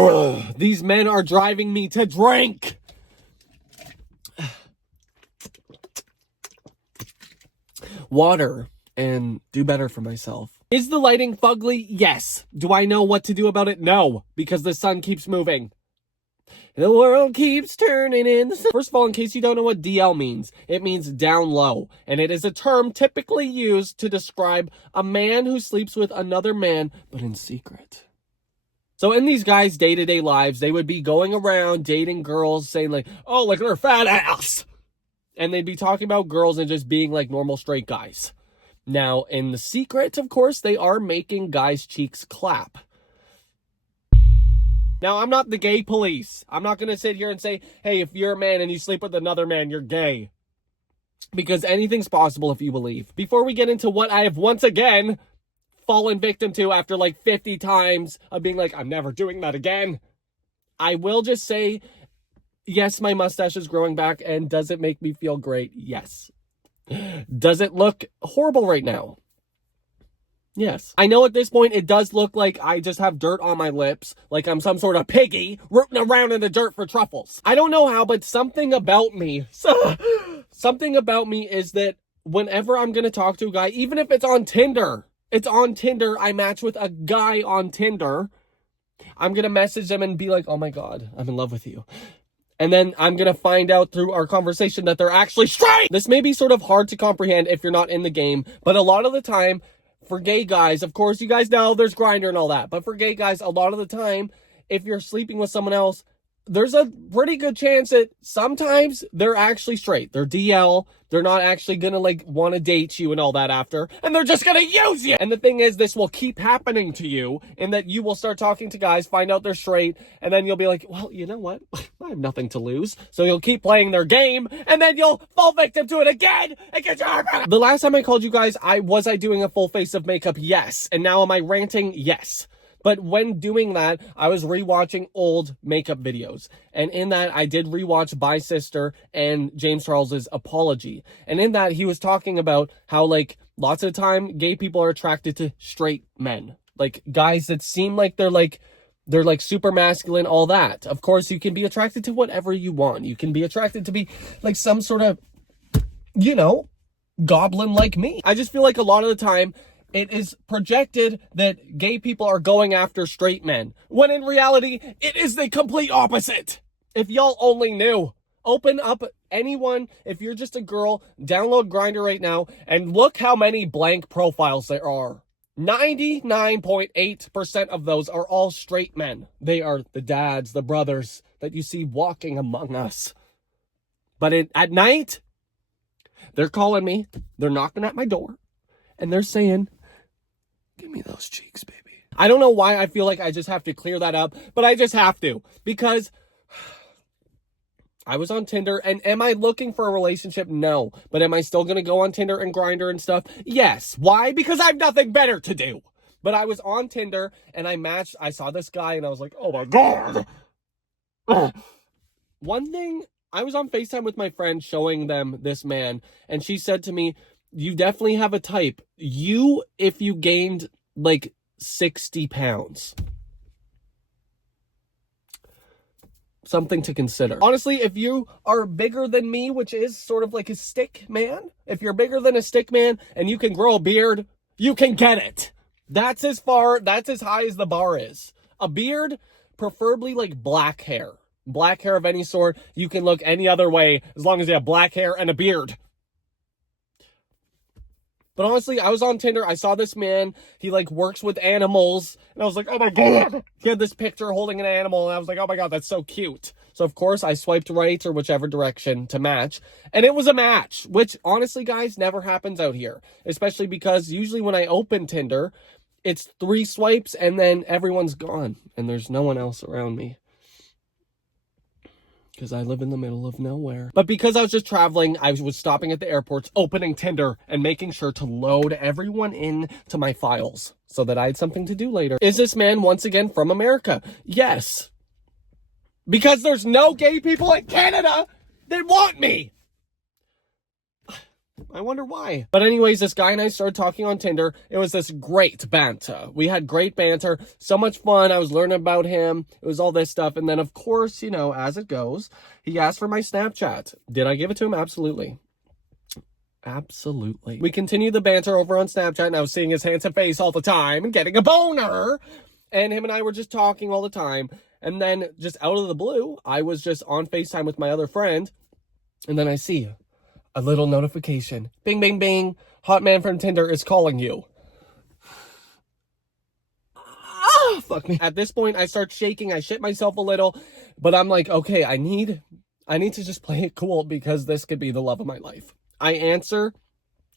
Ugh, these men are driving me to drink. Water and do better for myself. Is the lighting fugly? Yes. Do I know what to do about it? No, because the sun keeps moving. The world keeps turning in the sun. First of all, in case you don't know what DL means, it means down low. And it is a term typically used to describe a man who sleeps with another man, but in secret. So in these guys' day-to-day lives, they would be going around dating girls saying like, oh, look at her fat ass. And they'd be talking about girls and just being like normal straight guys. Now, in the secret, of course, they are making guys' cheeks clap. Now, I'm not the gay police. I'm not going to sit here and say, hey, if you're a man and you sleep with another man, you're gay. Because anything's possible if you believe. Before we get into what I have once again fallen victim to after like 50 times of being like, I'm never doing that again, I will just say, yes, my mustache is growing back. And does it make me feel great? Yes. Does it look horrible right now? Yes. I know at this point it does look like I just have dirt on my lips, like I'm some sort of piggy rooting around in the dirt for truffles. I don't know how, but something about me is that whenever I'm going to talk to a guy, even if it's on Tinder, I match with a guy on Tinder, I'm going to message them and be like, oh my God, I'm in love with you. And then I'm going to find out through our conversation that they're actually straight. This may be sort of hard to comprehend if you're not in the game, but a lot of the time, for gay guys, of course, you guys know there's Grindr and all that. But for gay guys, a lot of the time, if you're sleeping with someone else, there's a pretty good chance that sometimes they're actually straight. They're DL. They're not actually going to like want to date you and all that after. And they're just going to use you. And the thing is, this will keep happening to you in that you will start talking to guys, find out they're straight. And then you'll be like, well, you know what? I have nothing to lose. So you'll keep playing their game. And then you'll fall victim to it again. And get your heart back. The last time I called you guys, was I doing a full face of makeup? Yes. And now am I ranting? Yes. But when doing that, I was rewatching old makeup videos. And in that, I did rewatch Bye Sister and James Charles's Apology. And in that, he was talking about how, like, lots of the time, gay people are attracted to straight men. Like, guys that seem like they're super masculine, all that. Of course, you can be attracted to whatever you want. You can be attracted to be, like, some sort of, you know, goblin like me. I just feel like a lot of the time, it is projected that gay people are going after straight men, when in reality, it is the complete opposite. If y'all only knew. Open up anyone, if you're just a girl, download Grindr right now, and look how many blank profiles there are. 99.8% of those are all straight men. They are the dads, the brothers that you see walking among us. But at night, they're calling me, they're knocking at my door, and they're saying, give me those cheeks, baby. I don't know why I feel like I just have to clear that up, but I just have to, because I was on Tinder, and am I looking for a relationship? No. But am I still going to go on Tinder and Grindr and stuff? Yes. Why? Because I have nothing better to do. But I was on Tinder, and I saw this guy, and I was like, oh my God. One thing, I was on Facetime with my friend showing them this man, and she said to me, you definitely have a type. If you gained like 60 pounds. Something to consider. Honestly, if you are bigger than me, which is sort of like a stick man, if you're bigger than a stick man and you can grow a beard, you can get it. That's as high as the bar is. A beard, preferably like black hair. Black hair of any sort. You can look any other way as long as you have black hair and a beard. But honestly, I was on Tinder. I saw this man. He like works with animals. And I was like, oh my God. He had this picture holding an animal. And I was like, oh my God, that's so cute. So of course I swiped right or whichever direction to match. And it was a match, which honestly, guys, never happens out here. Especially because usually when I open Tinder, it's 3 swipes and then everyone's gone. And there's no one else around me. Because I live in the middle of nowhere. But because I was just traveling, I was stopping at the airports, opening Tinder, and making sure to load everyone in to my files so that I had something to do later. Is this man once again from America? Yes. Because there's no gay people in Canada that want me. I wonder why. But anyways, this guy and I started talking on Tinder. It was this great banter. We had great banter. So much fun. I was learning about him. It was all this stuff. And then, of course, you know, as it goes, he asked for my Snapchat. Did I give it to him? Absolutely. Absolutely. We continued the banter over on Snapchat, and I was seeing his handsome face all the time and getting a boner. And him and I were just talking all the time. And then just out of the blue, I was just on FaceTime with my other friend. And then I see a little notification. Bing, bing, bing. Hot man from Tinder is calling you. Ah, fuck me. At this point, I start shaking. I shit myself a little. But I'm like, okay, I need to just play it cool because this could be the love of my life. I answer.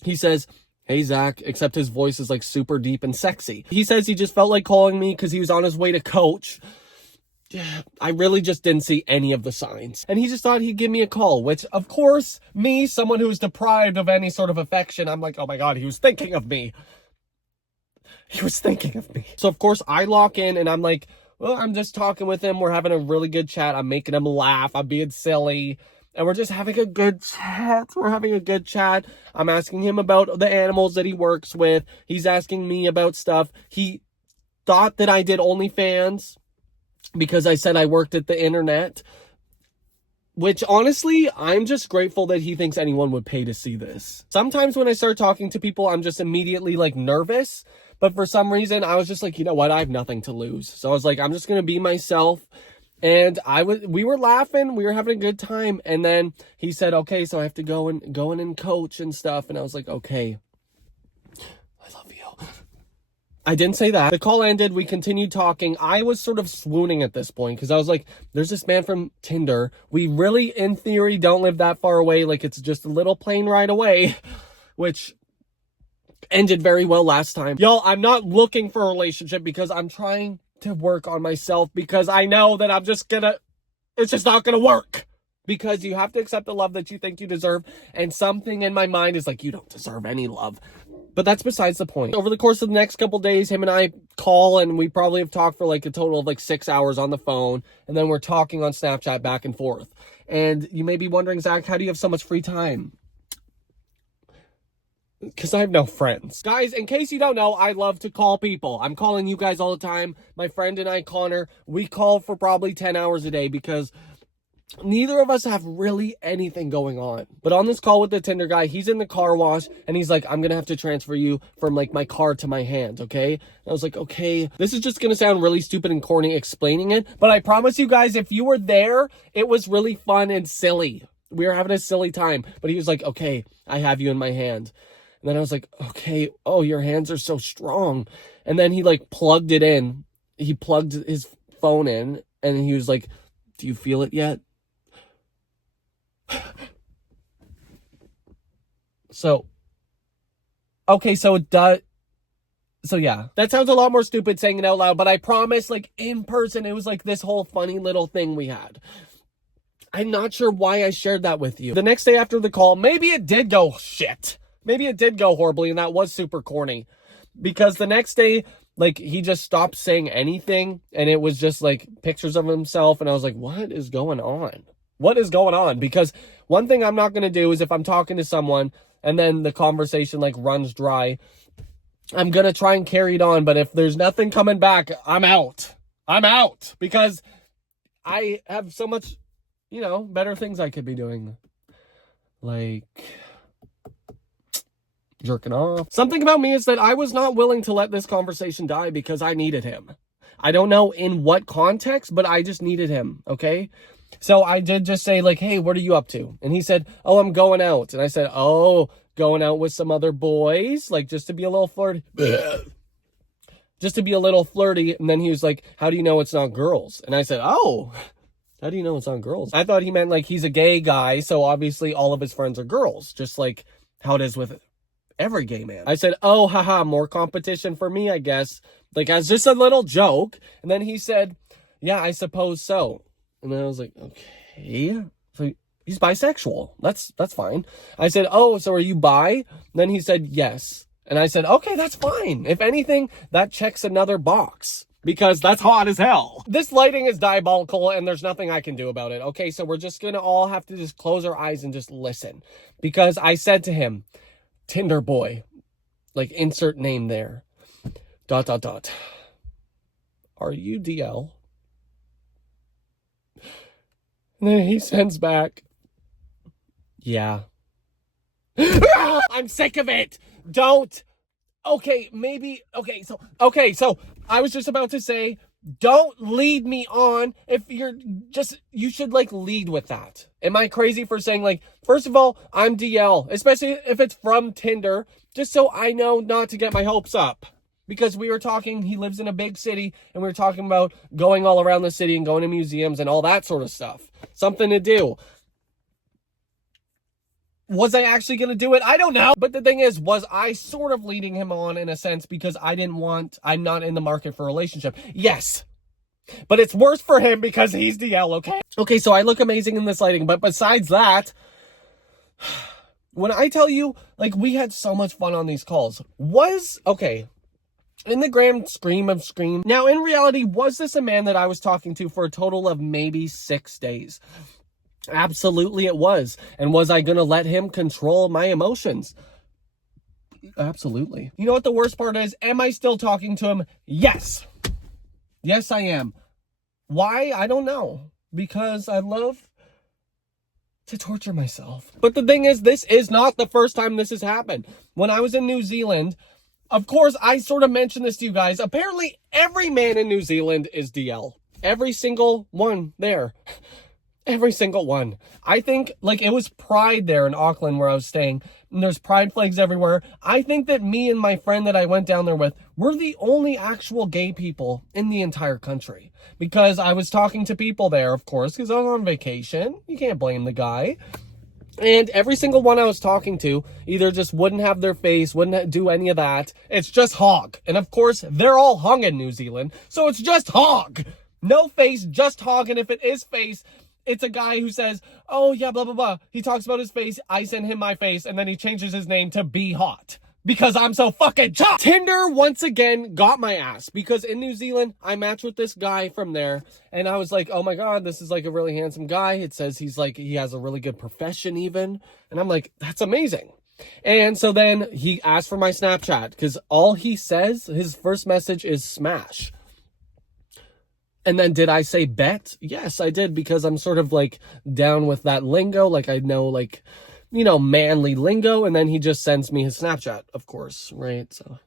He says, hey, Zach, except his voice is like super deep and sexy. He says he just felt like calling me because he was on his way to coach. I really just didn't see any of the signs. And he just thought he'd give me a call, which, of course, me, someone who's deprived of any sort of affection, I'm like, oh my God, he was thinking of me. He was thinking of me. So, of course, I lock in and I'm like, well, I'm just talking with him. We're having a really good chat. I'm making him laugh. I'm being silly. And we're just having a good chat. We're having a good chat. I'm asking him about the animals that he works with. He's asking me about stuff. He thought that I did OnlyFans because I said I worked at the internet. Which, honestly, I'm just grateful that he thinks anyone would pay to see this. Sometimes when I start talking to people, I'm just immediately, like, nervous. But for some reason, I was just like, you know what? I have nothing to lose. So I was like, I'm just going to be myself. And we were laughing, we were having a good time. And then he said, okay, so I have to go in and coach and stuff. And I was like, okay, I love you. I didn't say that. The call ended. We continued talking. I was sort of swooning at this point because I was like, there's this man from Tinder. We really, in theory, don't live that far away. Like, it's just a little plane ride away, which ended very well last time. Y'all, I'm not looking for a relationship because I'm trying to work on myself because I know that it's just not gonna work. Because you have to accept the love that you think you deserve. And something in my mind is like, you don't deserve any love. But that's besides the point. Over the course of the next couple days, him and I call and we probably have talked for like a total of like 6 hours on the phone. And then we're talking on Snapchat back and forth. And you may be wondering, Zach, how do you have so much free time? Because I have no friends. Guys, in case you don't know, I love to call people. I'm calling you guys all the time. My friend and I, Connor, we call for probably 10 hours a day because neither of us have really anything going on. But on this call with the Tinder guy, he's in the car wash and he's like, I'm going to have to transfer you from like my car to my hand, okay? And I was like, okay. This is just going to sound really stupid and corny explaining it. But I promise you guys, if you were there, it was really fun and silly. We were having a silly time. But he was like, okay, I have you in my hand. And then I was like, okay, oh, your hands are so strong. And then he like plugged it in. He plugged his phone in and he was like, do you feel it yet? So, okay, so it does. So yeah, that sounds a lot more stupid saying it out loud, but I promise, like in person, it was like this whole funny little thing we had. I'm not sure why I shared that with you. The next day after the call, maybe it did go shit. Maybe it did go horribly and that was super corny because the next day, like he just stopped saying anything and it was just like pictures of himself. And I was like, what is going on? What is going on? Because one thing I'm not going to do is if I'm talking to someone and then the conversation like runs dry, I'm going to try and carry it on. But if there's nothing coming back, I'm out. I'm out because I have so much, you know, better things I could be doing. Like jerking off. Something about me is that I was not willing to let this conversation die because I needed him. I don't know in what context, but I just needed him, okay? So I did just say like, hey, what are you up to? And he said, oh, I'm going out. And I said, oh, going out with some other boys? Like just to be a little flirty. Just to be a little flirty. And then he was like, how do you know it's not girls? And I said, oh, how do you know it's not girls? I thought he meant like he's a gay guy. So obviously all of his friends are girls, just like how it is with every gay man. I said, oh, haha, more competition for me, I guess. Like as just a little joke. And then he said, yeah, I suppose so. And then I was like, okay. So he's bisexual. That's fine. I said, oh, so are you bi? And then he said, yes. And I said, okay, that's fine. If anything, that checks another box. Because that's hot as hell. This lighting is diabolical and there's nothing I can do about it. Okay, so we're just going to all have to just close our eyes and just listen. Because I said to him, Tinder boy. Like, insert name there. ... Are you DL? And then he sends back, yeah. I'm sick of it. Don't. Okay, maybe. Okay, so I was just about to say, don't lead me on. If you're just, you should like lead with that. Am I crazy for saying, like, first of all, I'm DL, especially if it's from Tinder, just so I know not to get my hopes up. Because we were talking, he lives in a big city, and we were talking about going all around the city and going to museums and all that sort of stuff. Something to do. Was I actually going to do it? I don't know. But the thing is, was I sort of leading him on in a sense because I'm not in the market for a relationship? Yes. But it's worse for him because he's DL, okay? Okay, so I look amazing in this lighting, but besides that, when I tell you, like, we had so much fun on these calls, okay, in the grand scheme of scream. Now, in reality, was this a man that I was talking to for a total of maybe 6 days? Absolutely it was. And was I going to let him control my emotions? Absolutely. You know what the worst part is? Am I still talking to him? Yes. Yes, I am. Why? I don't know. Because I love to torture myself. But the thing is, this is not the first time this has happened. When I was in New Zealand, of course, I sort of mentioned this to you guys. Apparently, every man in New Zealand is DL. Every single one there. Every single one. I think, like, it was Pride there in Auckland where I was staying, and there's pride flags everywhere. I think that me and my friend that I went down there with were the only actual gay people in the entire country. Because I was talking to people there, of course, because I was on vacation. You can't blame the guy. And every single one I was talking to either just wouldn't have their face, wouldn't do any of that. It's just hog. And of course, they're all hung in New Zealand, so it's just hog. No face, just hog. And if it is face, it's a guy who says, oh yeah, blah, blah, blah. He talks about his face, I send him my face, and then he changes his name to Be Hot. Because I'm so fucking tough. Tinder once again got my ass. Because in New Zealand, I matched with this guy from there. And I was like, oh my God, this is like a really handsome guy. It says he has a really good profession even. And I'm like, that's amazing. And so then he asked for my Snapchat. Because all he says, his first message is smash. And then did I say bet? Yes, I did. Because I'm sort of like down with that lingo. Like I know like, you know, manly lingo. And then he just sends me his Snapchat, of course, right? So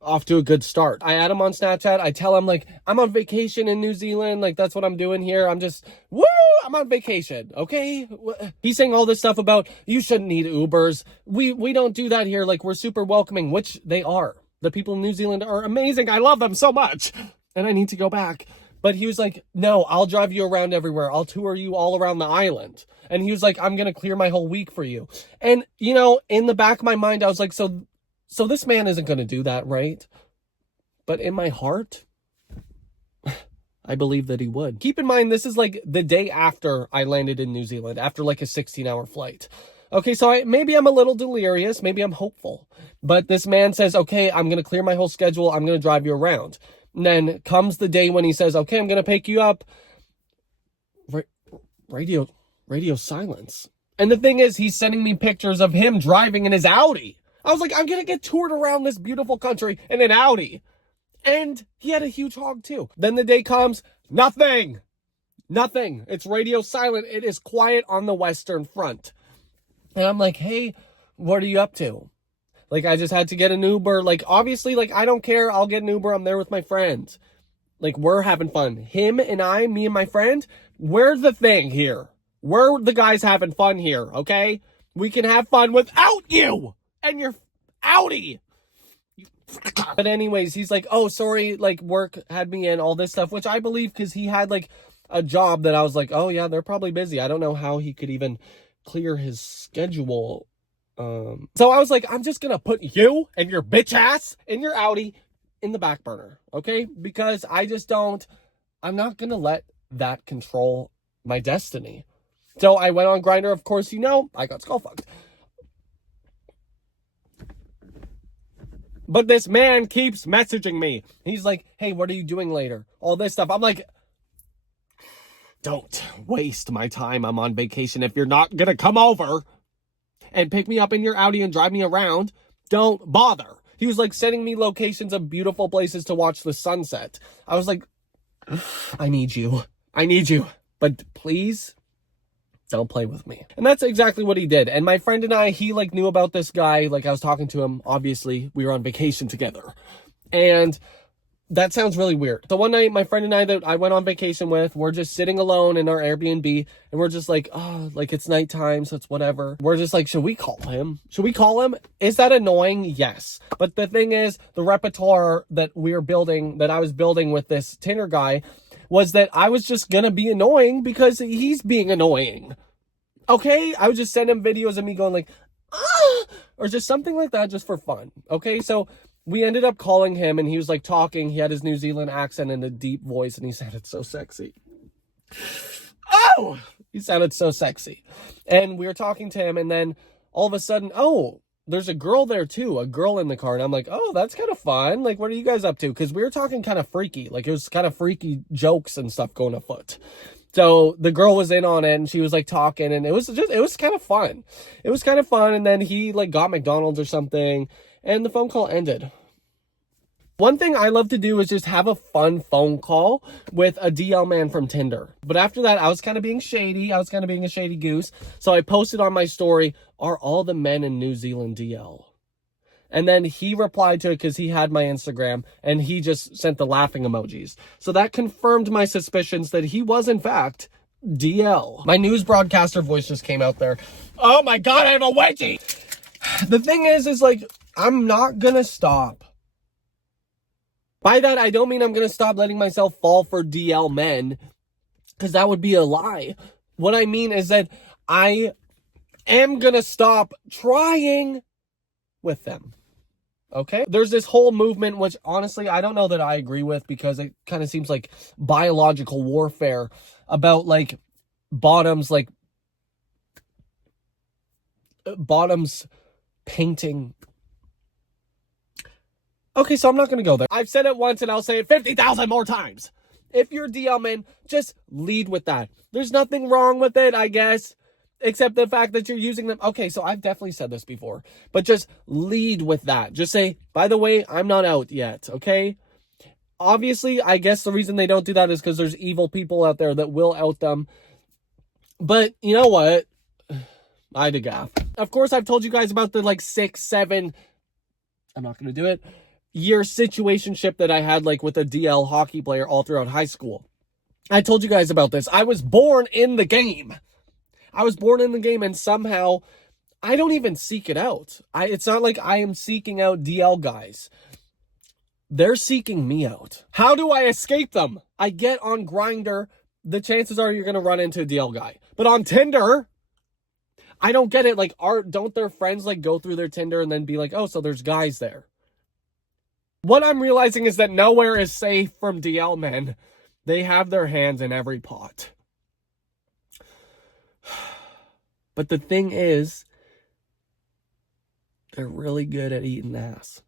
off to a good start. I add him on Snapchat. I tell him, like, I'm on vacation in New Zealand. Like, that's what I'm doing here. I'm just, woo, I'm on vacation, okay? He's saying all this stuff about, you shouldn't need Ubers. We don't do that here. Like, we're super welcoming, which they are. The people in New Zealand are amazing. I love them so much. And I need to go back. But he was like, no, I'll drive you around everywhere. I'll tour you all around the island. And he was like, I'm going to clear my whole week for you. And, you know, in the back of my mind, I was like, so this man isn't going to do that, right? But in my heart, I believe that he would. Keep in mind, this is like the day after I landed in New Zealand, after like a 16-hour flight. Okay, so maybe I'm a little delirious. Maybe I'm hopeful. But this man says, okay, I'm going to clear my whole schedule. I'm going to drive you around. And then comes the day when he says, okay, I'm going to pick you up. Radio silence. And the thing is, he's sending me pictures of him driving in his Audi. I was like, I'm going to get toured around this beautiful country in an Audi. And he had a huge hog too. Then the day comes, nothing. It's radio silent. It is quiet on the Western Front. And I'm like, hey, what are you up to? Like, I just had to get an Uber. Like, obviously, like, I don't care. I'll get an Uber. I'm there with my friends. Like, we're having fun. Him and I, me and my friend, we're the thing here. We're the guys having fun here, okay? We can have fun without you and your Audi. But anyways, he's like, oh, sorry, like, work had me in, all this stuff, which I believe because he had, like, a job that I was like, oh, yeah, they're probably busy. I don't know how he could even clear his schedule. So I was like, I'm just going to put you and your bitch ass in your Audi in the back burner, okay? Because I'm not going to let that control my destiny. So I went on Grindr, of course, you know, I got skull fucked. But this man keeps messaging me. He's like, hey, what are you doing later? All this stuff. I'm like, don't waste my time. I'm on vacation if you're not going to come over and pick me up in your Audi and drive me around, don't bother. He was like sending me locations of beautiful places to watch the sunset. I was like, I need you. I need you. But please don't play with me. And that's exactly what he did. And my friend and I, he like knew about this guy. Like I was talking to him. Obviously, we were on vacation together. And that sounds really weird. So one night, my friend and I that I went on vacation with, we're just sitting alone in our Airbnb, and we're just like, oh, like it's nighttime, so it's whatever. We're just like, should we call him? Should we call him? Is that annoying? Yes. But the thing is, the repertoire that I was building with this Tinder guy, was that I was just gonna be annoying because he's being annoying. Okay? I would just send him videos of me going like, ah, or just something like that just for fun. Okay? So we ended up calling him, and he was like talking. He had his New Zealand accent and a deep voice, and he sounded so sexy. Oh, he sounded so sexy. And we were talking to him, and then all of a sudden, oh, there's a girl there too, a girl in the car. And I'm like, oh, that's kind of fun. Like, what are you guys up to? Because we were talking kind of freaky. Like, it was kind of freaky jokes and stuff going afoot. So the girl was in on it, and she was like talking, and it was kind of fun. It was kind of fun. And then he like got McDonald's or something, and the phone call ended. One thing I love to do is just have a fun phone call with a DL man from Tinder. But after that, I was kind of being shady. I was kind of being a shady goose. So I posted on my story, are all the men in New Zealand DL? And then he replied to it because he had my Instagram, and he just sent the laughing emojis. So that confirmed my suspicions that he was, in fact, DL. My news broadcaster voice just came out there. Oh my God, I have a wedgie! The thing is like, I'm not gonna stop. By that, I don't mean I'm going to stop letting myself fall for DL men, because that would be a lie. What I mean is that I am going to stop trying with them. Okay? There's this whole movement, which honestly, I don't know that I agree with, because it kind of seems like biological warfare about like bottoms painting. Okay, so I'm not going to go there. I've said it once, and I'll say it 50,000 more times. If you're DL man, just lead with that. There's nothing wrong with it, I guess, except the fact that you're using them. Okay, so I've definitely said this before, but just lead with that. Just say, by the way, I'm not out yet, okay? Obviously, I guess the reason they don't do that is because there's evil people out there that will out them. But you know what? I had a gaff. Of course, I've told you guys about the like 6, 7, I'm not going to do it, year situationship that I had like with a DL hockey player all throughout high school. I told you guys about this. I was born in the game. And somehow I don't even seek it out. It's not like I am seeking out DL guys. They're seeking me out. How do I escape them? I get on Grindr. The chances are you're going to run into a DL guy. But on Tinder, I don't get it. Like, don't their friends like go through their Tinder and then be like, oh, so there's guys there? What I'm realizing is that nowhere is safe from DL men. They have their hands in every pot. But the thing is, they're really good at eating ass.